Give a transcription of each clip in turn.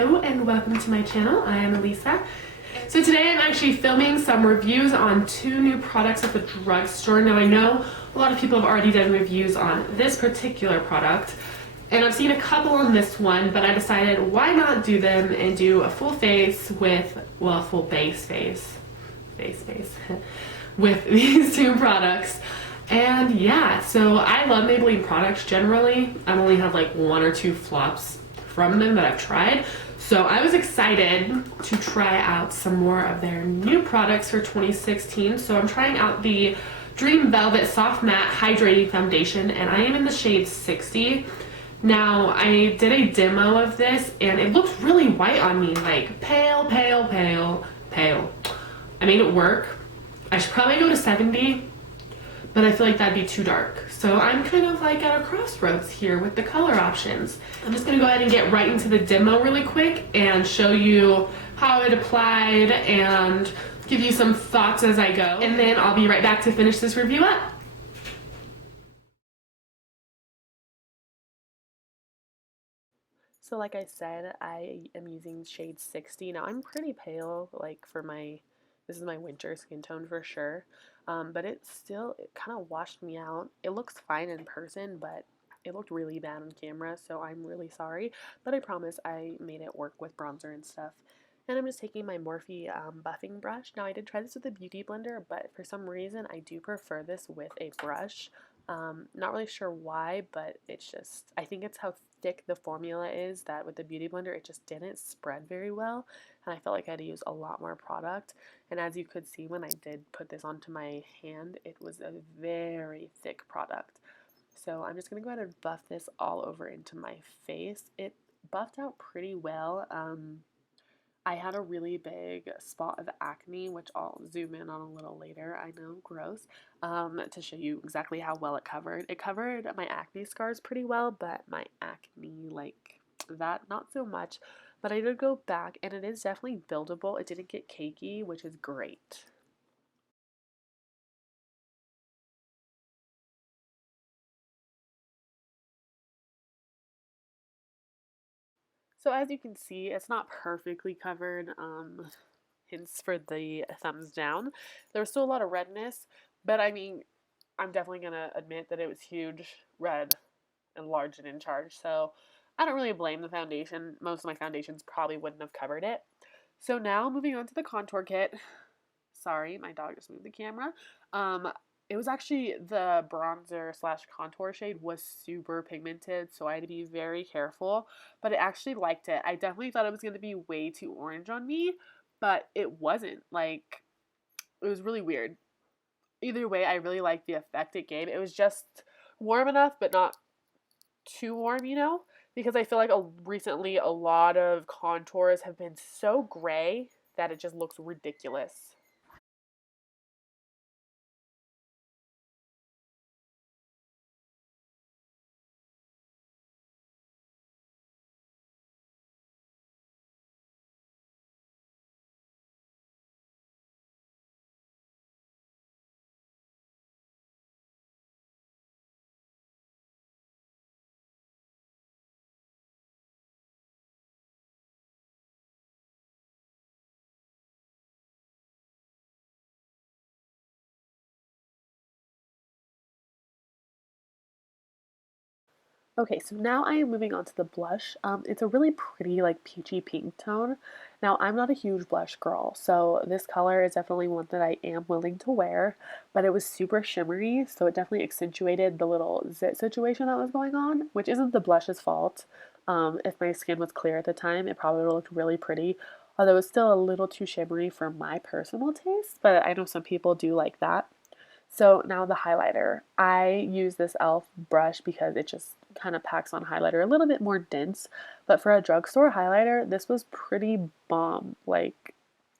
Hello and welcome to my channel. I am Elisa. So today I'm actually filming some reviews on two new products at the drugstore. Now I know a lot of people have already done reviews on this particular product and I've seen a couple on this one, but I decided why not do them and do a full face with, well, a full base face with these two products. And yeah, so I love Maybelline products generally. I've only had like one or two flops from them that I've tried. So I was excited to try out some more of their new products for 2016. So I'm trying out the Dream Velvet Soft Matte Hydrating Foundation and I am in the shade 60. Now I did a demo of this and it looked really white on me, like pale, pale, pale, pale. I made it work. I should probably go to 70. But I feel like that'd be too dark. So I'm kind of like at a crossroads here with the color options. I'm just gonna go ahead and get right into the demo really quick and show you how it applied and give you some thoughts as I go. And then I'll be right back to finish this review up. So like I said, I am using shade 60. Now I'm pretty pale, like for my, this is my winter skin tone for sure. But it kind of washed me out. It looks fine in person, but it looked really bad on camera, so I'm really sorry. But I promise I made it work with bronzer and stuff. And I'm just taking my Morphe buffing brush. Now I did try this with a beauty blender, but for some reason I do prefer this with a brush. Not really sure why, but it's just, I think it's how thick the formula is that with the beauty blender it just didn't spread very well and I felt like I had to use a lot more product. And as you could see when I did put this onto my hand, it was a very thick product. So I'm just going to go ahead and buff this all over into my face. It buffed out pretty well. I had a really big spot of acne, which I'll zoom in on a little later. I know, gross, to show you exactly how well it covered. It covered my acne scars pretty well, but my acne, like that, not so much. But I did go back, and it is definitely buildable. It didn't get cakey, which is great. So as you can see, it's not perfectly covered, hence for the thumbs down. There was still a lot of redness, but I mean, I'm definitely going to admit that it was huge, red, and large and in charge. So I don't really blame the foundation. Most of my foundations probably wouldn't have covered it. So now moving on to the contour kit. Sorry, my dog just moved the camera. It was actually the bronzer slash contour shade was super pigmented, so I had to be very careful, but I actually liked it. I definitely thought it was going to be way too orange on me, but it wasn't. Like, it was really weird. Either way, I really liked the effect it gave. It was just warm enough, but not too warm, you know? Because I feel like recently a lot of contours have been so gray that it just looks ridiculous. Okay, so now I am moving on to the blush. It's a really pretty, like, peachy pink tone. Now, I'm not a huge blush girl, so this color is definitely one that I am willing to wear, but it was super shimmery, so it definitely accentuated the little zit situation that was going on, which isn't the blush's fault. If my skin was clear at the time, it probably would have looked really pretty, although it's still a little too shimmery for my personal taste, but I know some people do like that. So now the highlighter. I use this e.l.f. brush because it just kind of packs on highlighter a little bit more dense. But for a drugstore highlighter, this was pretty bomb. Like,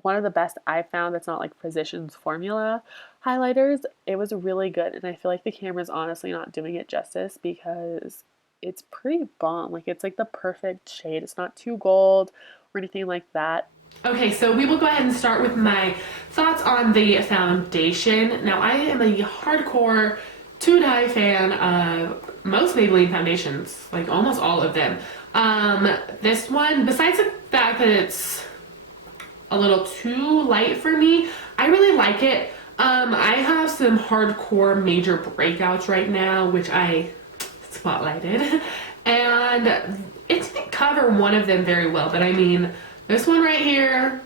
one of the best I found that's not like Physicians Formula highlighters. It was really good. And I feel like the camera's honestly not doing it justice because it's pretty bomb. Like, it's like the perfect shade. It's not too gold or anything like that. Okay, so we will go ahead and start with my thoughts on the foundation. Now, I am a hardcore to-die fan of most Maybelline foundations, like almost all of them. This one, besides the fact that it's a little too light for me. I really like it. I have some hardcore major breakouts right now, which I spotlighted, and it didn't cover one of them very well, but I mean, this one right here,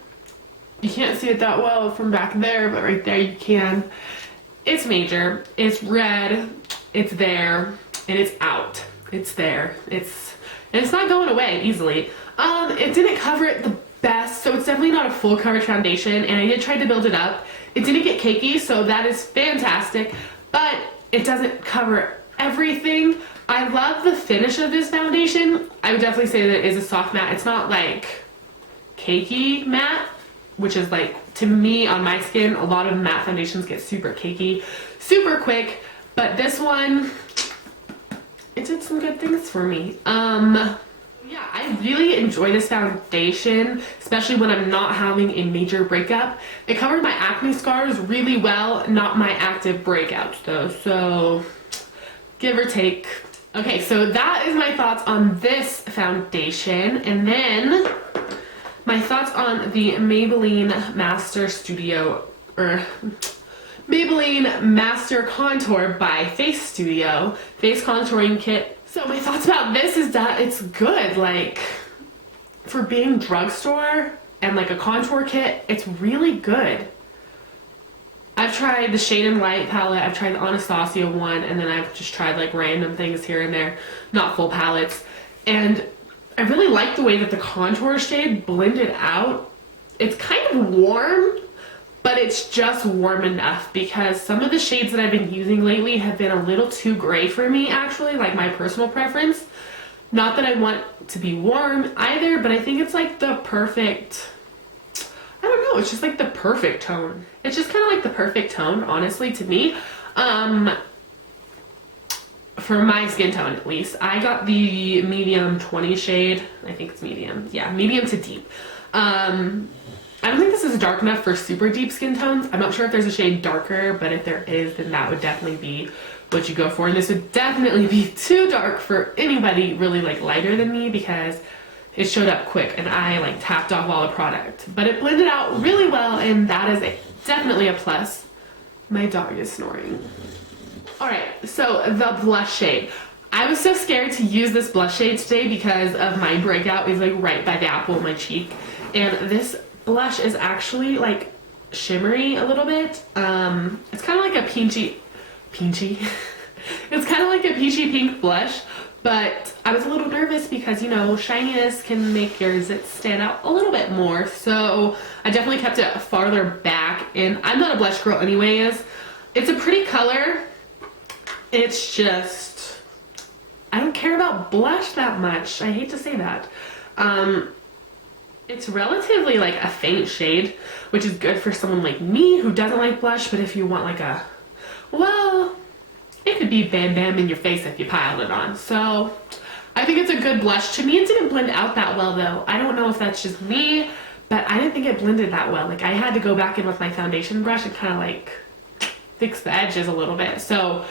you can't see it that well from back there, but right there you can. It's major, it's red, it's there, and it's out. It's there. It's not going away easily. It didn't cover it the best, so it's definitely not a full coverage foundation, and I did try to build it up. It didn't get cakey, so that is fantastic, but it doesn't cover everything. I love the finish of this foundation. I would definitely say that it is a soft matte. It's not like cakey matte, which is like, to me, on my skin, a lot of matte foundations get super cakey, super quick, but this one, it did some good things for me. Yeah, I really enjoy this foundation, especially when I'm not having a major breakup. It covered my acne scars really well, not my active breakouts though, so give or take. Okay, so that is my thoughts on this foundation, and then my thoughts on the Maybelline Master Studio, or Maybelline Master Contour by Face Studio Face Contouring Kit. So my thoughts about this is that it's good, like, for being drugstore and like a contour kit, it's really good. I've tried the Shade and Light palette, I've tried the Anastasia one, and then I've just tried like random things here and there, not full palettes. And I really like the way that the contour shade blended out. It's kind of warm, but it's just warm enough, because some of the shades that I've been using lately have been a little too gray for me, actually, like my personal preference. Not that I want to be warm either, but I think it's like the perfect, I don't know, it's just like the perfect tone. It's just kind of like the perfect tone, honestly, to me. For my skin tone, at least. I got the medium 20 shade. I think it's medium. Yeah, medium to deep. I don't think this is dark enough for super deep skin tones. I'm not sure if there's a shade darker, but if there is, then that would definitely be what you go for. And this would definitely be too dark for anybody really like lighter than me, because it showed up quick and I like tapped off all the product. But it blended out really well, and that is definitely a plus. My dog is snoring. Alright, so the blush shade. I was so scared to use this blush shade today because of my breakout is like right by the apple of my cheek. And this blush is actually like shimmery a little bit. It's kind of like a peachy it's kind of like a peachy pink blush, but I was a little nervous because, you know, shininess can make yours stand out a little bit more, so I definitely kept it farther back. And I'm not a blush girl anyways. It's a pretty color, it's just, I don't care about blush that much. I hate to say that. It's relatively like a faint shade, which is good for someone like me who doesn't like blush, but if you want like a, well, it could be bam bam in your face if you piled it on. So I think it's a good blush. To me, it didn't blend out that well though. I don't know if that's just me, but I didn't think it blended that well. Like I had to go back in with my foundation brush and kind of like fix the edges a little bit. So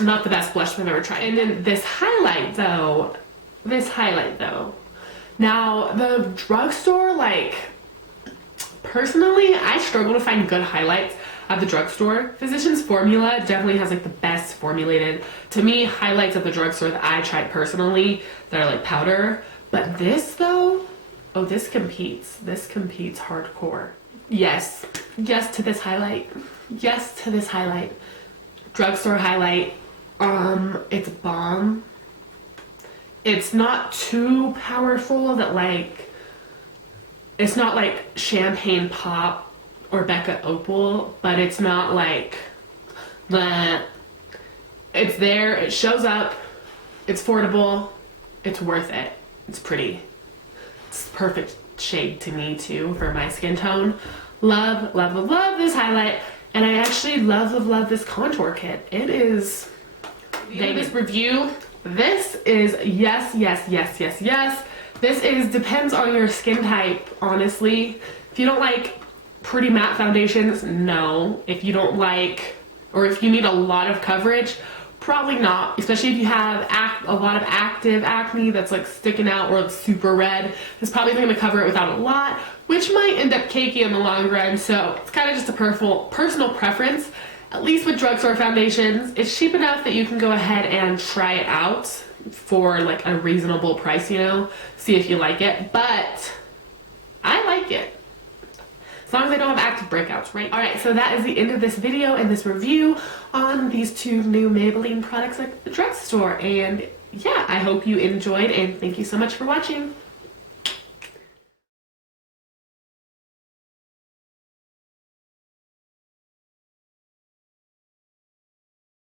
not the best blush I've ever tried. And then this highlight though, now, the drugstore, like, personally, I struggle to find good highlights at the drugstore. Physicians Formula definitely has, like, the best formulated, to me, highlights at the drugstore that I tried personally that are, like, powder. But this, though, oh, this competes. This competes hardcore. Yes. Yes to this highlight. Yes to this highlight. Drugstore highlight. It's bomb. It's not too powerful that like, it's not like Champagne Pop or Becca Opal, but it's not like the, it's there, it shows up, it's affordable, it's worth it, it's pretty. It's perfect shade to me too for my skin tone. Love, love, love, love this highlight, and I actually love, love, love this contour kit. It is, this review, this is yes, yes, yes, yes, yes. This is, depends on your skin type, honestly. If you don't like pretty matte foundations, no. If you don't like, or if you need a lot of coverage, Probably not, especially if you have a lot of active acne that's like sticking out or it's super red. It's probably going to cover it without a lot, which might end up cakey in the long run. So it's kind of just a personal preference. At least with drugstore foundations, it's cheap enough that you can go ahead and try it out for like a reasonable price, you know, see if you like it. But I like it. As long as I don't have active breakouts, right? Alright, so that is the end of this video and this review on these two new Maybelline products at the drugstore. And yeah, I hope you enjoyed and thank you so much for watching.